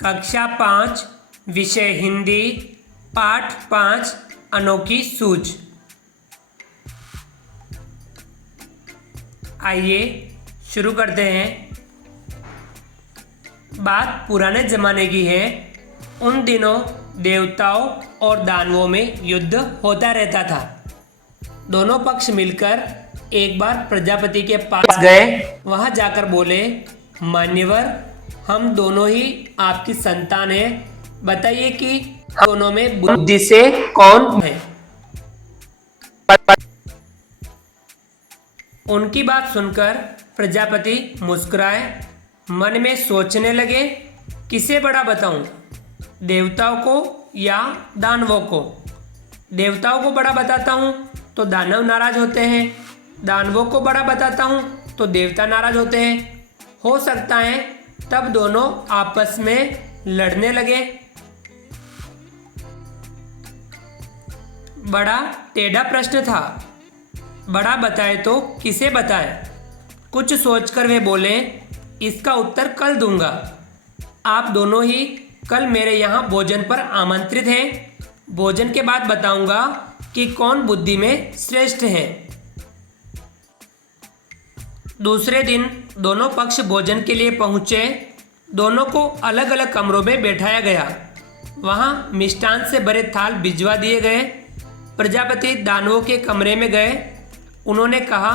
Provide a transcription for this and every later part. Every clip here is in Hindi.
कक्षा 5 विषय हिंदी पाठ 5 अनोखी सूझ। आइए शुरू करते हैं। बात पुराने जमाने की है। उन दिनों देवताओं और दानवों में युद्ध होता रहता था। दोनों पक्ष मिलकर एक बार प्रजापति के पास गए। वहां जाकर बोले, मान्यवर, हम दोनों ही आपकी संतान हैं। बताइए कि हम दोनों में बुद्धि से कौन है। उनकी बात सुनकर प्रजापति मुस्कुराए, मन में सोचने लगे, किसे बड़ा बताऊं, देवताओं को या दानवों को। देवताओं को बड़ा बताता हूं तो दानव नाराज होते हैं, दानवों को बड़ा बताता हूं तो देवता नाराज होते हैं। हो सकता है तब दोनों आपस में लड़ने लगे। बड़ा टेढ़ा प्रश्न था। बड़ा बताए तो किसे बताए। कुछ सोचकर वे बोले, इसका उत्तर कल दूंगा। आप दोनों ही कल मेरे यहाँ भोजन पर आमंत्रित हैं। भोजन के बाद बताऊंगा कि कौन बुद्धि में श्रेष्ठ है। दूसरे दिन दोनों पक्ष भोजन के लिए पहुंचे। दोनों को अलग अलग कमरों में बैठाया गया। वहां मिष्टान से भरे थाल भिजवा दिए गए। प्रजापति दानवों के कमरे में गए। उन्होंने कहा,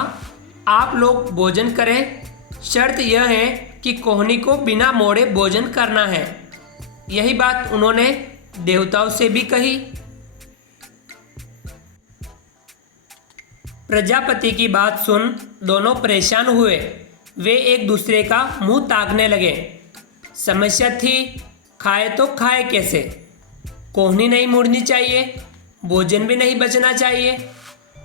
आप लोग भोजन करें। शर्त यह है कि कोहनी को बिना मोड़े भोजन करना है। यही बात उन्होंने देवताओं से भी कही। प्रजापति की बात सुन दोनों परेशान हुए। वे एक दूसरे का मुंह ताकने लगे। समस्या थी, खाए तो खाए कैसे। कोहनी नहीं मुड़नी चाहिए, भोजन भी नहीं बचना चाहिए,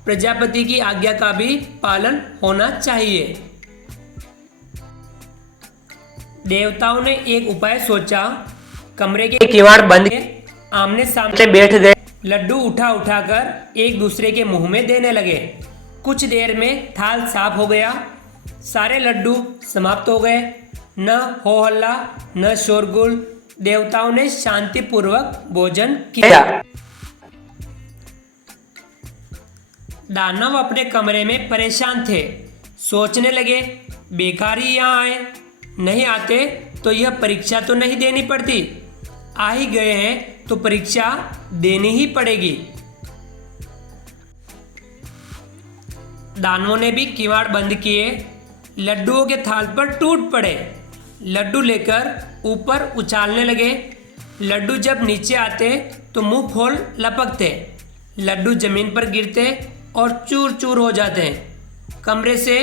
प्रजापति की आज्ञा का भी पालन होना चाहिए। देवताओं ने एक उपाय सोचा। कमरे के किवाड़ बंद किए, आमने सामने बैठ गए। लड्डू उठा उठाकर एक दूसरे के मुंह में देने लगे। कुछ देर में थाल साफ हो गया। सारे लड्डू समाप्त हो गए। न हो हल्ला न शोरगुल। देवताओं ने शांतिपूर्वक भोजन किया। दानव अपने कमरे में परेशान थे। सोचने लगे, बेकार ही यहाँ आए, नहीं आते तो यह परीक्षा तो नहीं देनी पड़ती, आ ही गए हैं तो परीक्षा देनी ही पड़ेगी। दानवों ने भी किवाड़ बंद किए। लड्डुओं के थाल पर टूट पड़े। लड्डू लेकर ऊपर उछालने लगे। लड्डू जब नीचे आते तो मुंह खोल लपकते। लड्डू जमीन पर गिरते और चूर चूर हो जाते हैं। कमरे से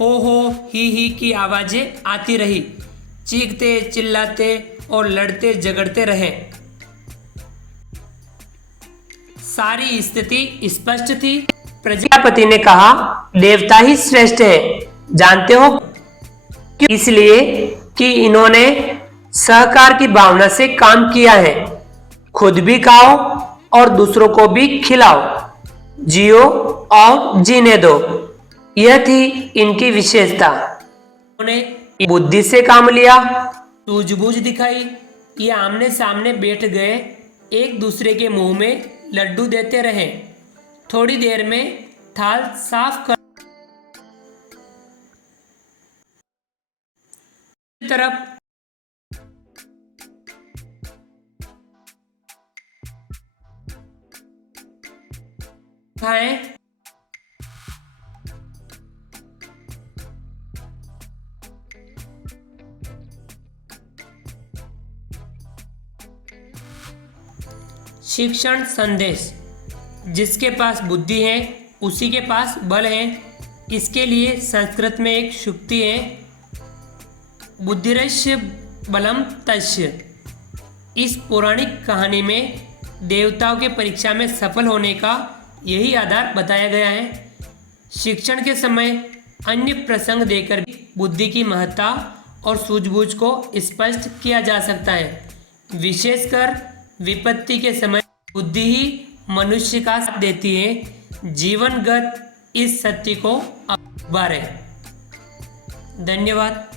हो ही की आवाजें आती रही। चीखते चिल्लाते और लड़ते झगड़ते रहे। सारी स्थिति स्पष्ट थी। प्रजापति ने कहा, देवता ही श्रेष्ठ है। जानते हो क्यों? इसलिए कि इन्होंने सहकार की भावना से काम किया है। खुद भी खाओ और दूसरों को भी खिलाओ, जियो और जीने दो। यह थी इनकी विशेषता। उन्होंने बुद्धि से काम लिया, सूझबूझ दिखाई। ये आमने सामने बैठ गए, एक दूसरे के मुंह में लड्डू देते रहे। थोड़ी देर में थाल साफ कर तरफ खाएं। शिक्षण संदेश। जिसके पास बुद्धि है उसी के पास बल है। इसके लिए संस्कृत में एक सूक्ति है, बुद्धिरस्य बलम तस्य। इस पौराणिक कहानी में देवताओं के परीक्षा में सफल होने का यही आधार बताया गया है। शिक्षण के समय अन्य प्रसंग देकर भी बुद्धि की महत्ता और सूझबूझ को स्पष्ट किया जा सकता है। विशेषकर विपत्ति के समय बुद्धि ही मनुष्य का साथ देती है। जीवनगत इस सत्य को उभारें। धन्यवाद।